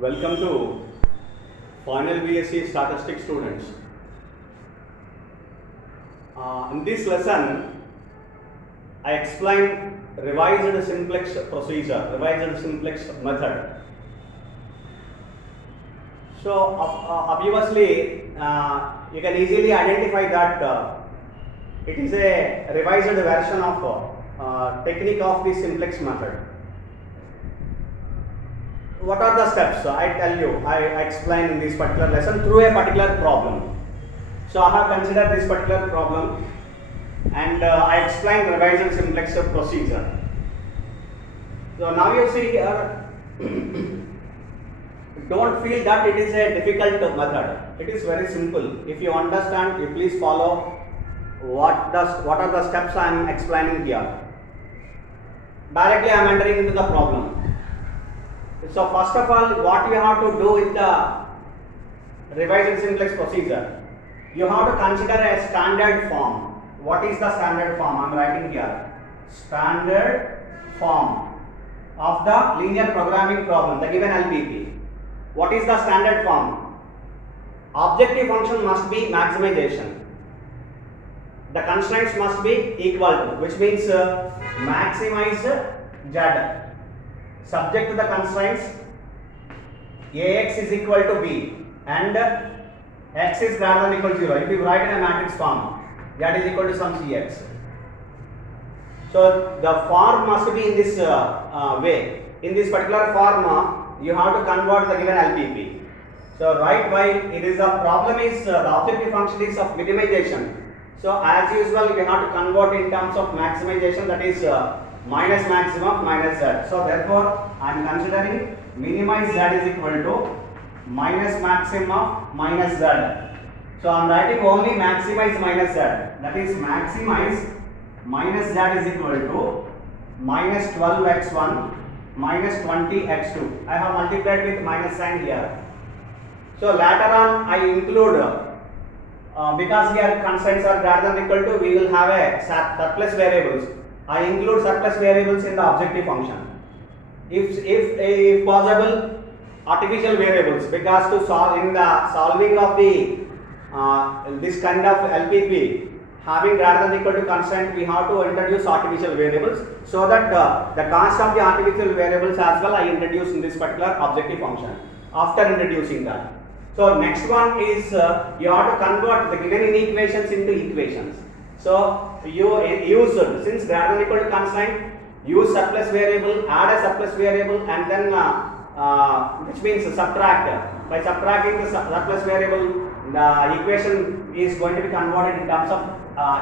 Welcome to final BSc Statistics students. In this lesson, I explain revised simplex procedure, revised simplex method. So, obviously, you can easily identify that it is a revised version of technique of the simplex method. What are the steps? I tell you, I explain in this particular lesson through a particular problem. So I have considered this particular problem and I explain revised simplex procedure. So now you see here, don't feel that it is a difficult method. It is very simple. If you understand, you please follow what are the steps I am explaining here. Directly I am entering into the problem. So first of all, what you have to do with the revised simplex procedure, you have to consider a standard form. What is the standard form? I am writing here. Standard form of the linear programming problem, the given LPP. What is the standard form? Objective function must be maximization. The constraints must be equal to, which means maximize Z. Subject to the constraints, Ax is equal to B and x is greater than equal to 0. If you write in a matrix form, that is equal to some Cx. So the form must be in this way. In this particular form, you have to convert the given LPP. So right while it is a problem is the objective function is of minimization. So as usual, we have to convert in terms of maximization, that is minus maximum minus Z. So therefore, I am considering minimize Z is equal to minus maximum minus Z. So I am writing only maximize minus Z. That is maximize minus Z is equal to minus 12x1 minus 20x2. I have multiplied with minus sign here. So later on I include because here constraints are greater than equal to, we will have a surplus variables. I include surplus variables in the objective function. If possible, artificial variables, because to solve in the solving of the this kind of LPP having greater than equal to constraint, we have to introduce artificial variables, so that the cost of the artificial variables as well I introduce in this particular objective function. After introducing that, so next one is you have to convert the given inequations into equations. So you use, since greater than equal to constraint, use surplus variable, add a surplus variable, and then which means subtract. By subtracting the surplus variable, the equation is going to be converted in terms of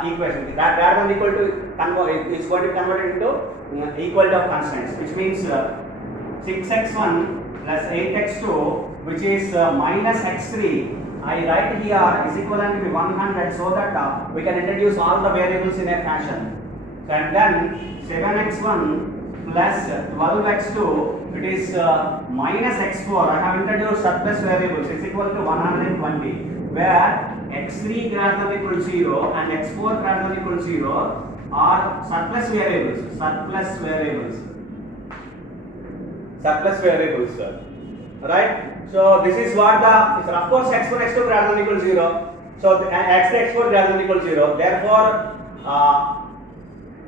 equation. That greater than equal to convert is going to be converted into equality of constraints, which means 6x1 plus 8x2, which is minus x3. I write here is equivalent to 100, so that we can introduce all the variables in a fashion. And then 7x1 plus 12x2, it is minus x4. I have introduced surplus variables, is equal to 120, where x3 greater than equal to 0 and x4 greater than equal to 0 are surplus variables. Surplus variables, right? So this is what the, of course x1, x2 greater than equal to 0. So x3, x4 greater than equal to 0. Therefore,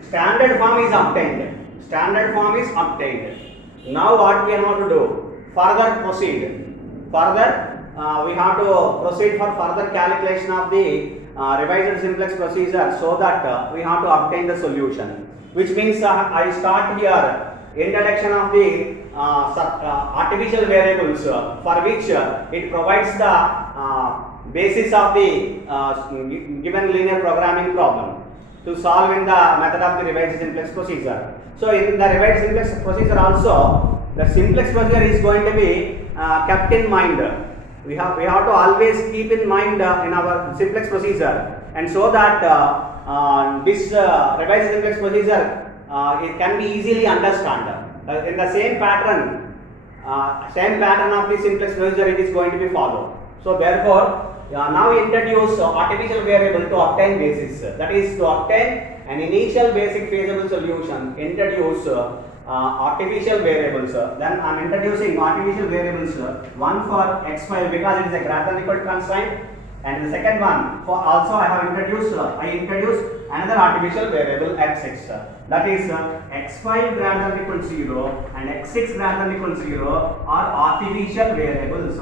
standard form is obtained. Standard form is obtained. Now what we have to do? Further proceed. Further, we have to proceed for further calculation of the revised simplex procedure, so that we have to obtain the solution. Which means I start here introduction of the artificial variables, for which it provides the basis of the given linear programming problem to solve in the method of the revised simplex procedure. So in the revised simplex procedure also, the simplex procedure is going to be kept in mind. We have to always keep in mind in our simplex procedure, and so that this revised simplex procedure it can be easily understood. In the same pattern of the simplex procedure, it is going to be followed. So therefore, now we introduce artificial variable to obtain basis. That is, to obtain an initial basic feasible solution, introduce artificial variables. Then I am introducing artificial variables. One for x5 because it is a greater than equal to constraint, and the second one for also I have introduced another artificial variable x6. That is x5 greater than equal to 0 and x6 greater than equal to 0 are artificial variables.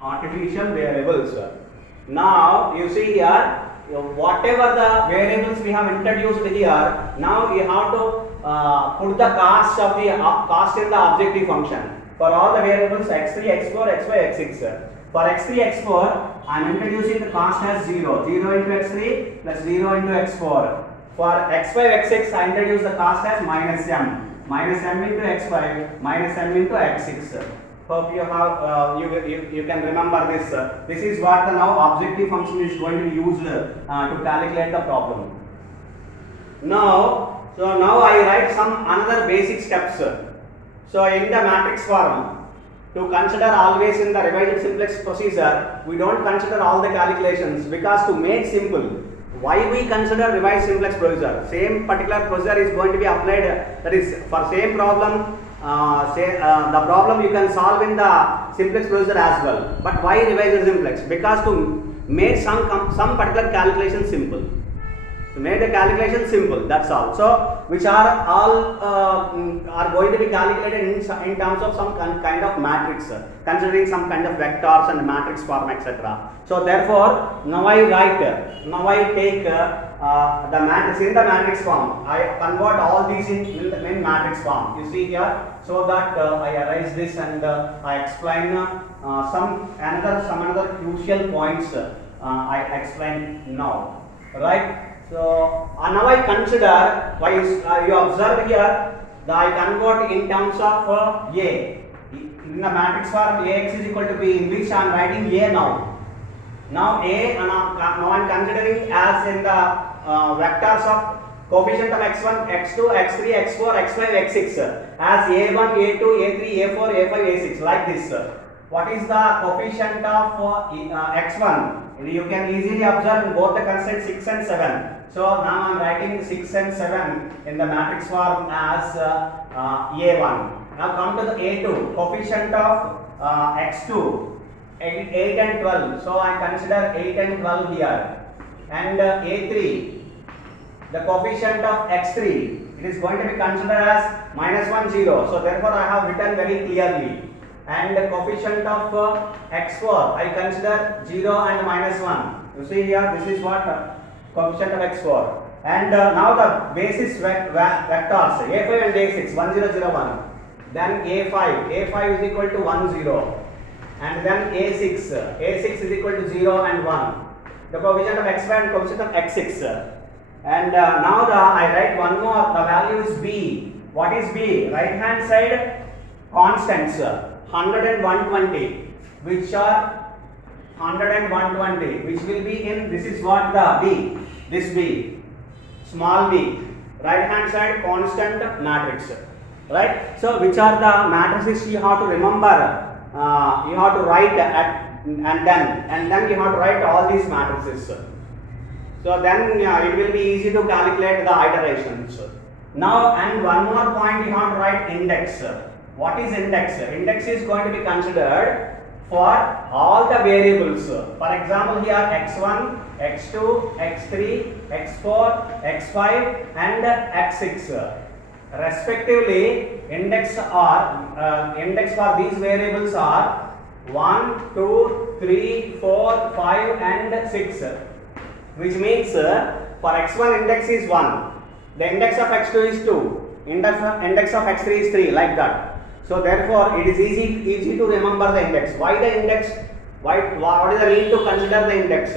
Artificial variables. Now you see here, whatever the variables we have introduced here, now you have to put the cost in the objective function for all the variables x3, x4, x5, x6. For x3, x4, I am introducing the cost as 0 into x3 plus 0 into x4. For x5, x6, I introduce the cost as minus m into x5 minus m into x6. Hope you have you can remember this. This is what the now objective function is going to be used to calculate the problem. Now I write some another basic steps. So in the matrix form, to consider always in the revised simplex procedure, we don't consider all the calculations because to make simple. Why we consider revised simplex procedure? Same particular procedure is going to be applied. That is for same problem. The problem you can solve in the simplex procedure as well. But why revise the simplex? Because to make some particular calculation simple. To make the calculation simple, that's all. So which are all are going to be calculated in terms of some kind of matrix, considering some kind of vectors and matrix form, etc. So therefore now I take the matrix in the matrix form. I convert all these in matrix form. You see here, so that I erase this and I explain some another crucial points. I explain now, right? So now I consider, you observe here, I convert in terms of A. In the matrix form, Ax is equal to B, in which I am writing A now. Now A, now I am considering as in the vectors of coefficient of x1, x2, x3, x4, x5, x6 as a1, a2, a3, a4, a5, a6 like this. What is the coefficient of x1? You can easily observe in both the constants 6 and 7. So now I am writing 6 and 7 in the matrix form as A1. Now come to the A2, coefficient of x2, 8 and 12. So I consider 8 and 12 here. And A3, the coefficient of x3, it is going to be considered as -1, 0. So therefore I have written very clearly. And the coefficient of x4, I consider 0 and -1. You see here, this is what coefficient of x4. And now the basis vectors a5 and a6, 1, 0, 0, 1. Then a5 is equal to 1, 0. And then a6 is equal to 0 and 1. The coefficient of x5 and coefficient of x6. And now I write one more, the value is b. What is b? Right hand side constants 100 and 120, which are 100 and 120, which will be in, this is what the b, this b, small b, right hand side constant matrix, right? So which are the matrices you have to remember, you have to write and then you have to write all these matrices. So then it will be easy to calculate the iterations. Now and one more point, you have to write index. What is index? Index is going to be considered for all the variables. For example, here x1, x2, x3, x4, x5 and x6. Respectively, index for these variables are 1, 2, 3, 4, 5 and 6. Which means for x1 index is 1, the index of x2 is 2, index of x3 is 3, like that. So therefore it is easy to remember the index. Why the index? What is the need to consider the index?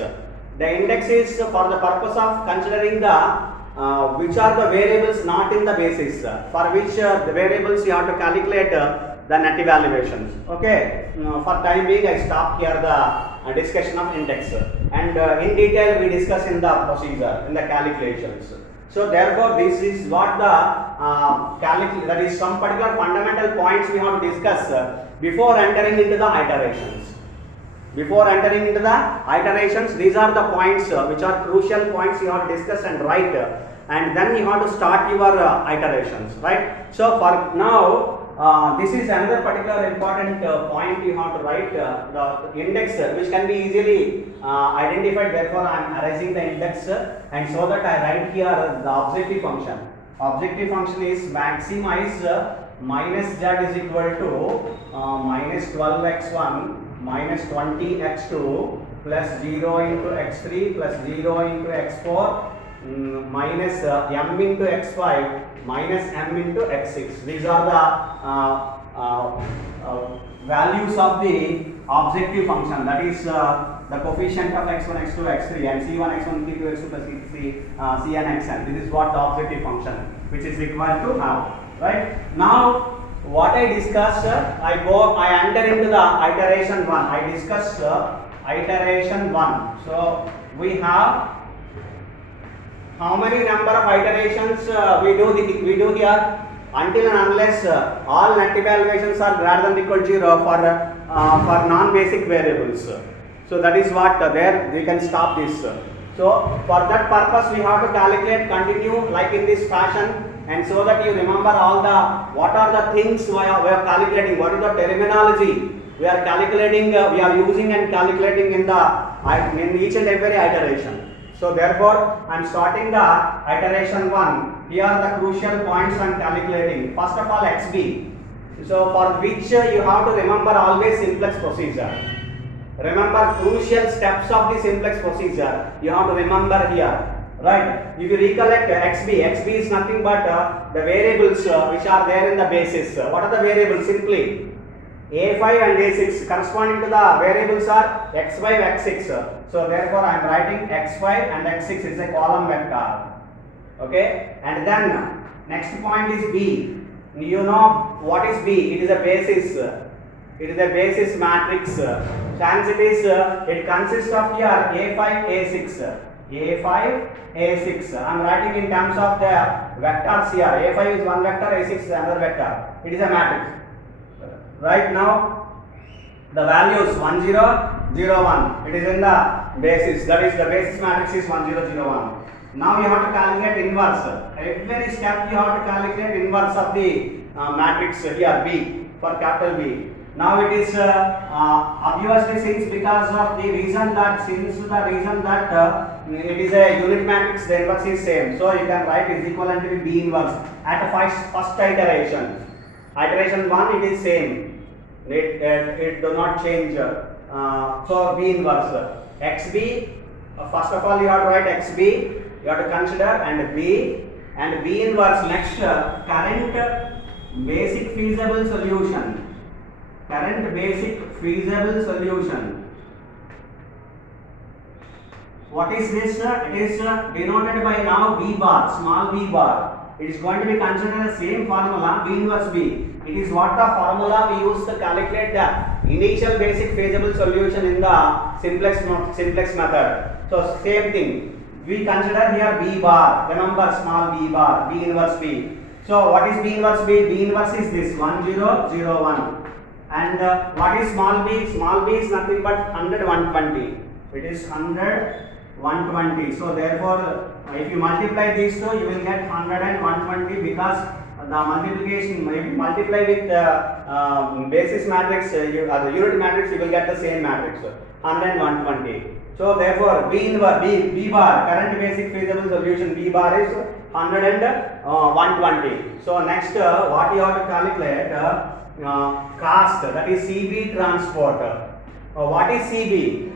The index is for the purpose of considering the which are the variables not in the basis, for which the variables you have to calculate the net evaluations. Okay, for time being I stop here the discussion of index, and in detail we discuss in the procedure, in the calculations. So therefore this is what the that is some particular fundamental points we have to discuss before entering into the iterations. Before entering into the iterations, these are the points which are crucial points you have to discuss and write and then you have to start your iterations, right? So for now, this is another particular important point you have to write, the index which can be easily identified. Therefore, I am erasing the index, and so that I write here the objective function. Objective function is maximize minus z is equal to minus 12x1 minus 20x2 plus 0 into x3 plus 0 into x4 minus m into x5 minus m into x6. These are the values of the objective function, that is the coefficient of x1, x2, x3 and c1, x1, c2, x2 plus c3, cn, xn. This is what the objective function which is required to have, right? Now what I discussed, I enter into the iteration 1. I discussed iteration 1. So we have how many number of iterations we do here, until and unless all net evaluations are greater than or equal to 0 for non-basic variables. So that is what there we can stop this. So for that purpose we have to calculate, continue like in this fashion, and so that you remember all the what are the things we are calculating, what is the terminology we are calculating, we are using and calculating in each and every iteration. So therefore, I am starting the iteration 1. Here are the crucial points I am calculating. First of all, xb. So for which you have to remember always simplex procedure. Remember crucial steps of the simplex procedure. You have to remember here, right? If you recollect xb is nothing but the variables which are there in the basis. What are the variables? Simply a5 and a6 corresponding to the variables are x5, x6. So therefore I am writing x5 and x6 is a column vector. Okay, and then next point is b. You know what is b? It is a basis. It is a basis matrix. Hence it consists of here a5, a6. a5, a6. I am writing in terms of the vectors here. a5 is one vector, a6 is another vector. It is a matrix. Right now, the values 1 0 0 1. It is in the basis. That is the basis matrix is 1 0 0 1. Now you have to calculate inverse. Every step you have to calculate inverse of the matrix here B for capital B. Now it is obviously since because of the reason that it is a unit matrix, the inverse is same. So you can write is equivalent to B inverse at the first iteration. Iteration 1 it is same. It do not change. So B inverse. XB. First of all you have to write XB. You have to consider and B inverse. Next current basic feasible solution. Current basic feasible solution. What is this? It is denoted by now B bar, small b bar. It is going to be considered the same formula B inverse B. It is what the formula we use to calculate the initial basic feasible solution in the simplex method. So same thing. We consider here B bar. Remember small b bar, B inverse B. So what is B inverse B? B inverse is this 1 0 0 1. And what is small b? Small b is nothing but 100 120. It is 100 120. So therefore, if you multiply these two, you will get 100 and 120 because the multiplication, if you multiply with basis matrix, the unit matrix, you will get the same matrix 100 and 120. So therefore, B inverse B bar, current basic feasible solution B bar is 100 and 120. So next, what you have to calculate cost, that is CB transport. What is CB?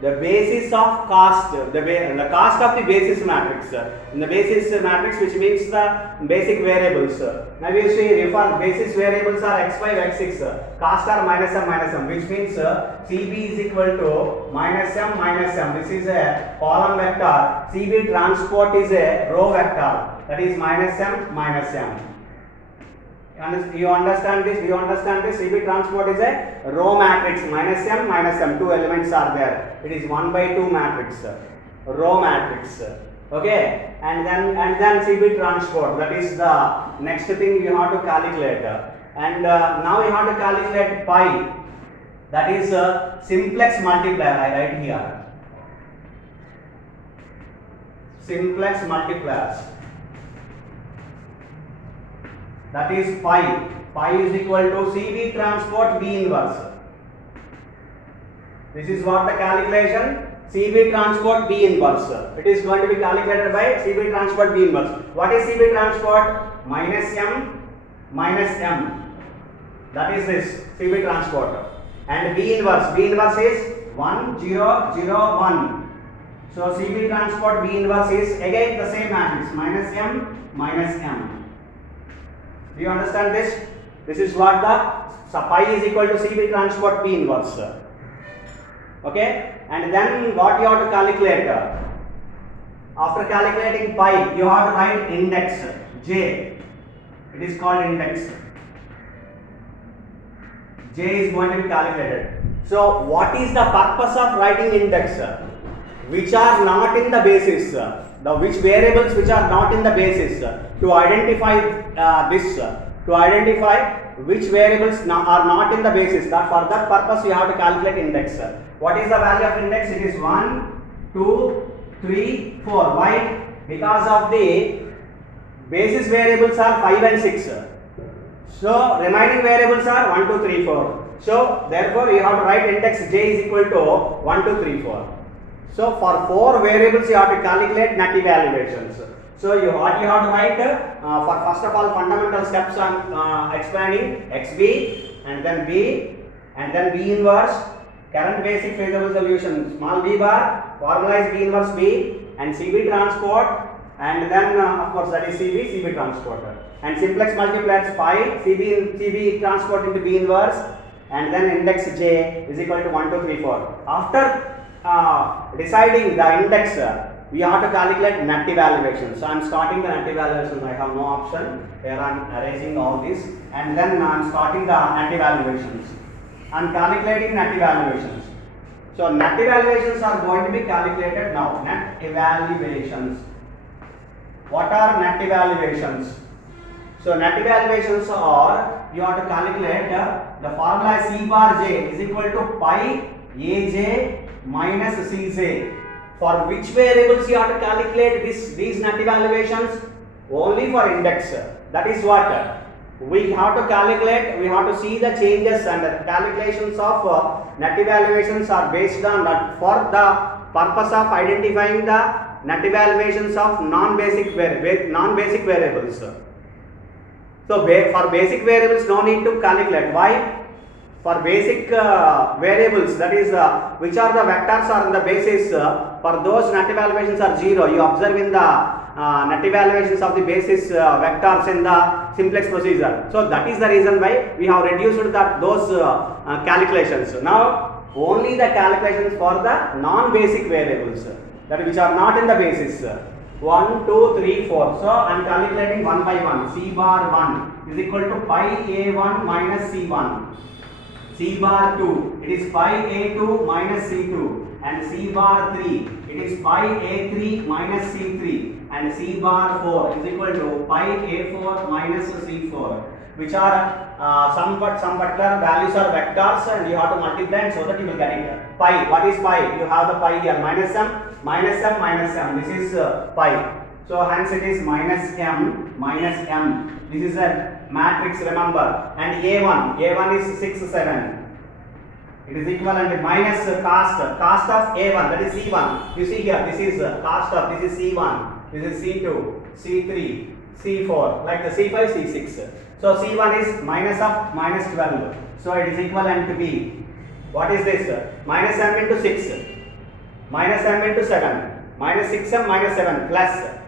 The basis of cost, the cost of the basis matrix. In the basis matrix, which means the basic variables. Now we see refer basis variables are x5, x6. Cost are minus m, which means CB is equal to minus m. This is a column vector. CB transport is a row vector. That is minus m. You understand this? Do you understand this? CB transport is a row matrix. Minus m. Two elements are there. It is 1 by 2 matrix. Row matrix. Okay. And then CB transport. That is the next thing you have to calculate. And now you have to calculate pi. That is simplex multiplier. I write here. Simplex multipliers. that is pi. Pi is equal to CB transport B inverse. This is what the calculation, CB transport B inverse. It is going to be calculated by CB transport B inverse. What is CB transport? Minus M minus M. That is this CB transport. And B inverse is 1 0 0 1. So CB transport B inverse is again the same matrix, minus M minus M. Do you understand this? This is what the pi is equal to CB transport B inverse. Okay, and then what you have to calculate? After calculating pi, you have to write index J. It is called index. J is going to be calculated. So what is the purpose of writing index? Which are not in the basis, which variables which are not in the basis, to identify to identify which variables are not in the basis. That for that purpose you have to calculate index. What is the value of index? It is 1 2 3 4. Why? Because of the basis variables are 5 and 6. So remaining variables are 1 2 3 4. So therefore you have to write index J is equal to 1 2 3 4. So for 4 variables you have to calculate net evaluations. So what you have to write, for first of all fundamental steps on explaining XB and then B and then B inverse, current basic feasible solution small b bar, formalize B inverse B and CB transport, and then of course that is CB transport, and simplex multiplies pi CB transport into B inverse, and then index J is equal to 1 2 3 4. After deciding the index, we have to calculate net evaluation. So I am starting the net evaluation. I have no option. Here I am erasing all this, and then I am starting the net evaluations. I am calculating net evaluations. So net evaluations are going to be calculated now. Net evaluations. What are net evaluations? So net evaluations are, you have to calculate the formula C bar J is equal to pi AJ minus Cj. For which variables you have to calculate these net evaluations? Only for index. That is what we have to calculate. We have to see the changes, and the calculations of net evaluations are based on that for the purpose of identifying the net evaluations of non-basic variables. So for basic variables no need to calculate. Why? For basic variables, that is which are the vectors are in the basis, for those net evaluations are 0. You observe in the net evaluations of the basis vectors in the simplex procedure. So that is the reason why we have reduced those calculations. Now only the calculations for the non-basic variables, that which are not in the basis. 1 2 3 4. So I am calculating one by one. C bar 1 is equal to pi A1 minus C1. C bar 2, it is pi A2 minus C2, and C bar 3, it is pi A3 minus C3, and C bar 4 is equal to pi A4 minus C4, which are some particular values are vectors, and you have to multiply so that you will get it. Pi, what is pi? You have the pi here, minus m, minus m, minus m. This is pi. So hence it is minus m, minus m. This is a matrix, remember, and A1 is 6 7. It is equivalent minus cost of A1, that is C1. You see here, this is cost of, this is C1, this is C2, C3, C4, like the C5, C6. So C1 is minus of minus 12. So it is equivalent to B. What is this? Minus m into 6, minus m into 7, minus 6m minus 7 plus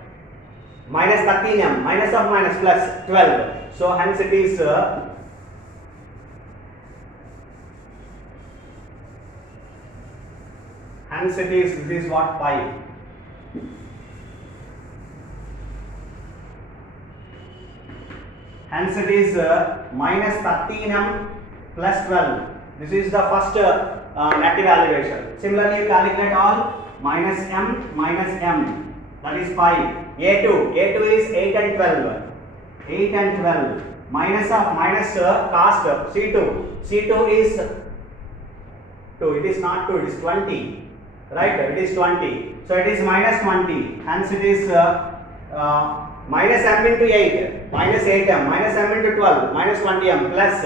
minus 13m, minus of minus plus 12. So hence it is this is what pi. Hence it is minus 13m plus 12. This is the first net evaluation. Similarly, you calculate all minus m, that is pi. A2 is 8 and 12. 8 and 12 minus cost of C2 is 2, it is not 2, it is 20, right? It is 20, so it is minus 20, hence it is minus m into 8 minus 8m minus m into 12 minus 20m plus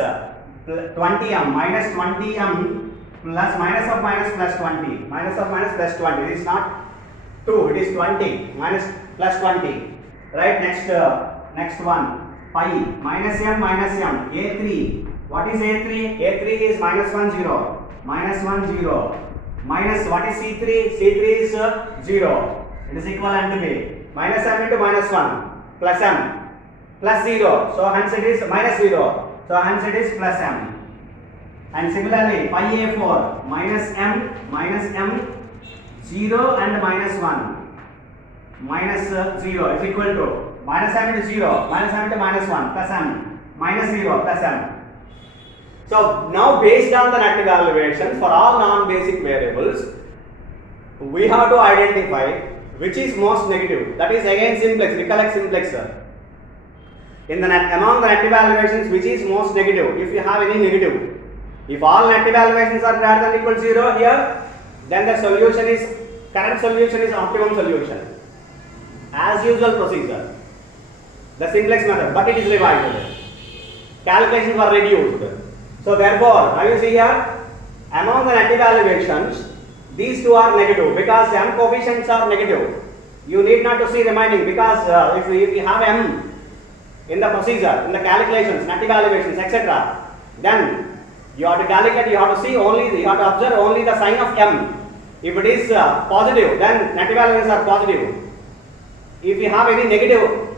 20m minus 20m plus minus of minus plus 20 minus of minus plus 20. This is not 2, it is 20 minus plus 20. Right, next one, pi minus m a3. What is a3? A3 is minus 1 0 minus 1 0 minus what is c3? C3 is 0. It is equivalent to b minus m into minus 1 plus m plus 0. So hence it is minus 0. So hence it is plus m. And similarly pi a4 minus m 0 and minus 1 minus 0 is equal to minus m into 0 minus m into minus 1 plus m minus 0 plus m. So now based on the net evaluation for all non-basic variables, we have to identify which is most negative. That is again simplex, recollect simplex. In the net, among the net evaluations, which is most negative? If you have any negative, if all net evaluations are greater than equal to 0 here, then the solution is, correct solution is optimum solution. As usual procedure, the simplex method, but it is revised. Calculations were reduced. So therefore, now you see here, among the net evaluations, these two are negative because m coefficients are negative. You need not to see remaining because if you have m in the procedure, in the calculations, net evaluations, etc., then you have to calculate, you have to see only, you have to observe only the sign of m. If it is positive, then net evaluations are positive. If you have any negative,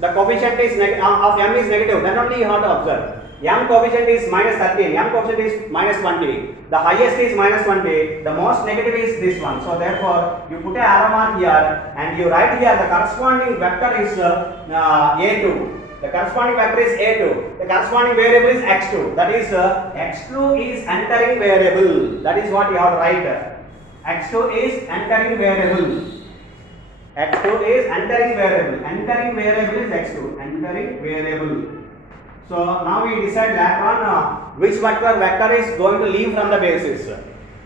the coefficient is of m is negative, then only you have to observe. M coefficient is minus 13, M coefficient is minus 20, the highest is minus 20, the most negative is this one. So therefore, you put a arrow mark here and you write here the corresponding vector is A2. The corresponding vector is A2. The corresponding variable is X2. That is X2 is entering variable. That is what you have to write. X2 is entering variable. X2 is entering variable. Entering variable is X2. Entering variable. So now we decide later on which vector is going to leave from the basis,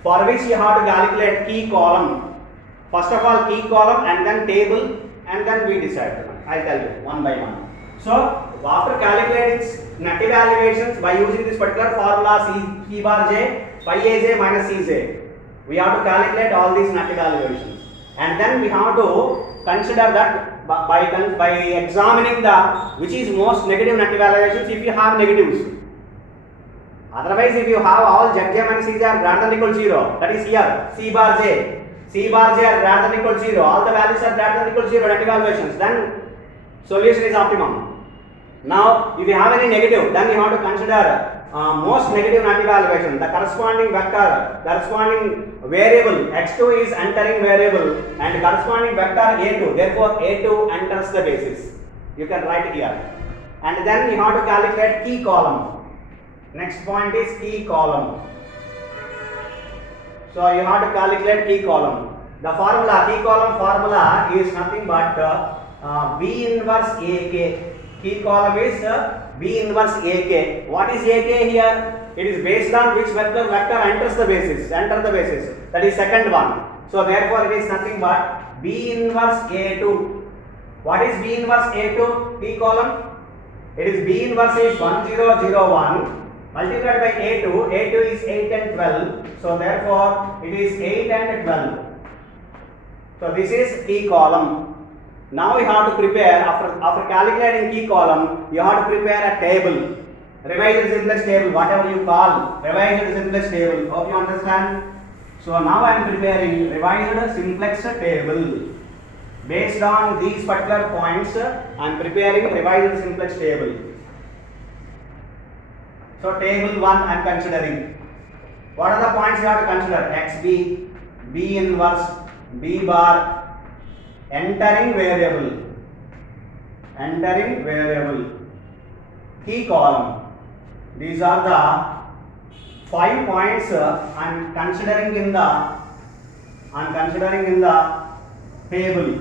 for which you have to calculate key column. First of all key column and then table, and then we decide. I will tell you one by one. So after calculating net evaluations by using this particular formula C bar j pi aj minus cj, we have to calculate all these net evaluations, and then we have to consider that by examining the which is most negative net evaluations if you have negatives. Otherwise, if you have all z and cj are greater than equal to 0, that is here c bar j are greater than equal to 0, all the values are greater than equal to 0 net evaluations, then solution is optimum. Now, if you have any negative, then you have to consider most negative net evaluation. The corresponding vector, corresponding variable x2 is entering variable, and corresponding vector a2. Therefore, a2 enters the basis. You can write here, and then you have to calculate key column. Next point is key column. So you have to calculate key column. The formula, key column formula is nothing but B inverse AK. Key column is B inverse AK. What is AK here? It is based on which vector enters the basis. That is second one. So therefore, it is nothing but B inverse A2. What is B inverse A2? Key column. It is B inverse is 1001 multiplied by A2. A2 is 8 and 12. So therefore, it is 8 and 12. So this is key column. Now you have to prepare, after calculating key column, you have to prepare a table. Revised simplex table, whatever you call, revised simplex table. Hope you understand. So now I am preparing revised simplex table. Based on these particular points, I am preparing revised simplex table. So table 1 I am considering. What are the points you have to consider? XB, B inverse, B bar, entering variable, key column. These are the 5 points I am considering in the table.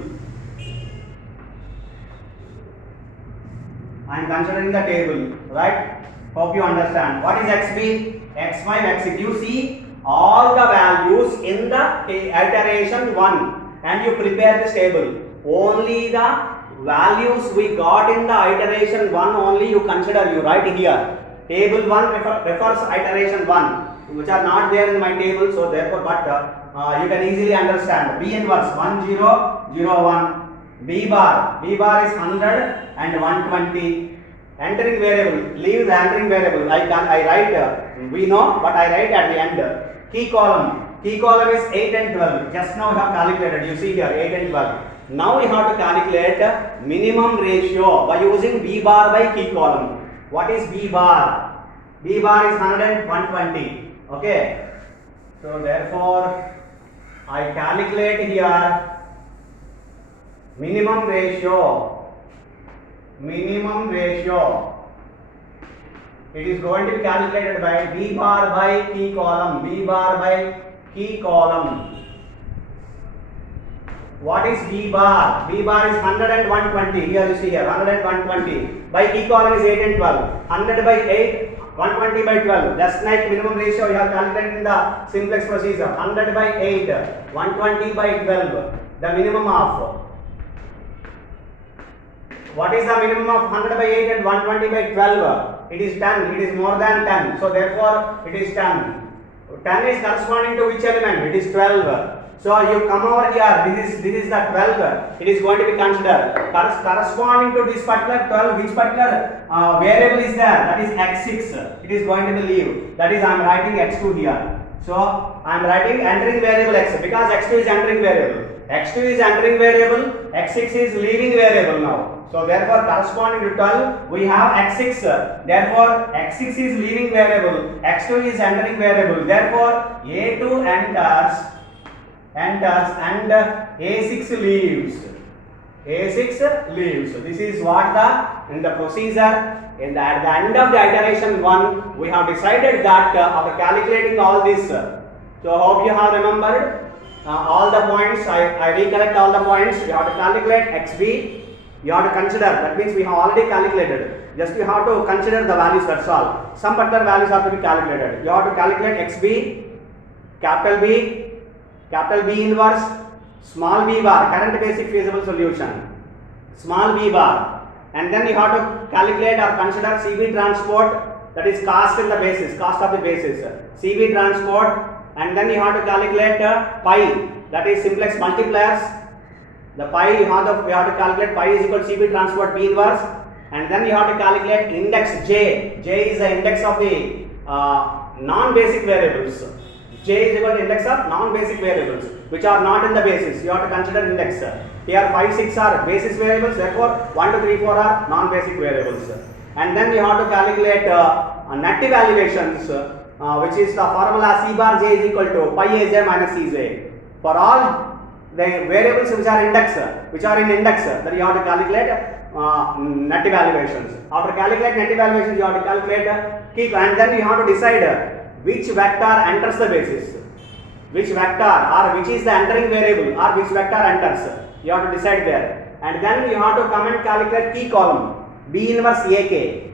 I am considering the table, right? Hope you understand. What is XB? X5, X6. You see all the values in the iteration 1 and you prepare this table. Only the values we got in the iteration 1 only you consider, you write here. Table 1 refers iteration 1, which are not there in my table, so therefore, but you can easily understand. B inverse 1 0 0 1. B bar is 100 and 120. Entering variable, leave the entering variable. I write, we know, but I write at the end. Key column is 8 and 12. Just now we have calculated. You see here 8 and 12. Now we have to calculate minimum ratio by using B bar by key column. What is B bar? B bar is 100 and 120. Okay. So therefore, I calculate here minimum ratio. It is going to be calculated by B bar by key column. B bar by key column. What is B bar? B bar is 100 and 120. Here you see here 100 and 120. By key column is 8 and 12. 100 by 8, 120 by 12. Just like minimum ratio you have calculated in the simplex procedure. 100 by 8, 120 by 12. The minimum of. What is the minimum of 100 by 8 and 120 by 12? It is 10. It is more than 10. So therefore it is 10. 10 is corresponding to which element? It is 12. So you come over here. This is the 12. It is going to be considered corresponding to this particular 12. Which particular variable is there? That is x6. It is going to be leave. That is I am writing x2 here. So I am writing entering variable x because x2 is entering variable. x2 is entering variable. x6 is leaving variable now. So therefore corresponding to 12 we have x6, therefore x6 is leaving variable, x2 is entering variable, therefore a2 enters and a6 leaves. This is what in the procedure at the end of the iteration 1 we have decided that after calculating all this, so hope you have remembered all the points. I recollect all the points. You have to calculate xb. You have to consider, that means we have already calculated. Just you have to consider the values, that's all. Some particular values have to be calculated. You have to calculate xb, capital B inverse, small b bar, current basic feasible solution, small b bar. And then you have to calculate or consider CB transport, that is cost of the basis, CB transport. And then you have to calculate pi, that is simplex multipliers. The pi we have to calculate pi is equal to CB transport B inverse, and then you have to calculate index J. J is the index of the non-basic variables. J is equal to index of non-basic variables which are not in the basis. You have to consider index. Here 5, 6 are basis variables, therefore 1, 2, 3, 4 are non-basic variables. And then you have to calculate net evaluations, which is the formula C bar J is equal to pi Aj minus Cj. For all the variables which are in index, that you have to calculate net evaluations. After calculate net evaluations, you have to calculate key, and then you have to decide which vector enters the basis, which vector or which is the entering variable or which vector enters. You have to decide there, and then you have to come and calculate key column B inverse AK.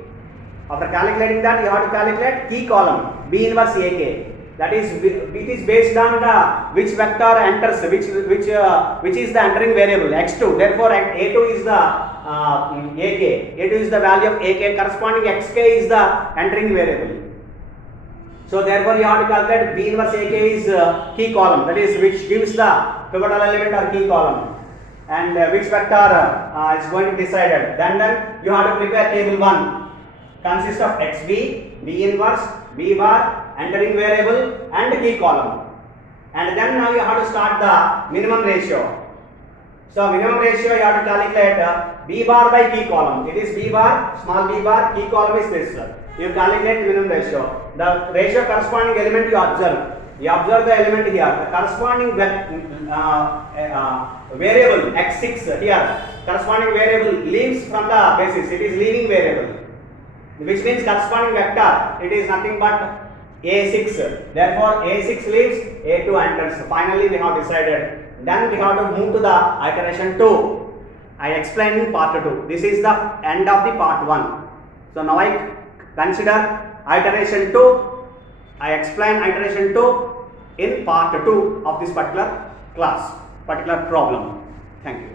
After calculating that, you have to calculate key column B inverse AK. That is, it is based on the which vector enters, which is the entering variable x2. Therefore, a2 is the ak. A2 is the value of ak. Corresponding xk is the entering variable. So therefore, you have to calculate B inverse ak is key column. That is, which gives the pivotal element or key column, and which vector is going to be decided. Then you have to prepare table 1. Consists of xb, B inverse, B bar, entering variable and key column. And then now you have to start the minimum ratio. So minimum ratio you have to calculate B bar by key column. It is B bar, small b bar, key column is this. You calculate minimum ratio. The ratio corresponding element you observe. You observe the element here. The corresponding variable x6 here. Corresponding variable leaves from the basis. It is leaving variable, which means corresponding vector, it is nothing but a6. Therefore a6 leaves, a2 enters. Finally we have decided. Then we have to move to the iteration 2. I explained in part 2. This is the end of the part 1. So now I consider iteration 2. I explain iteration 2 in part 2 of this particular class, particular problem. Thank you.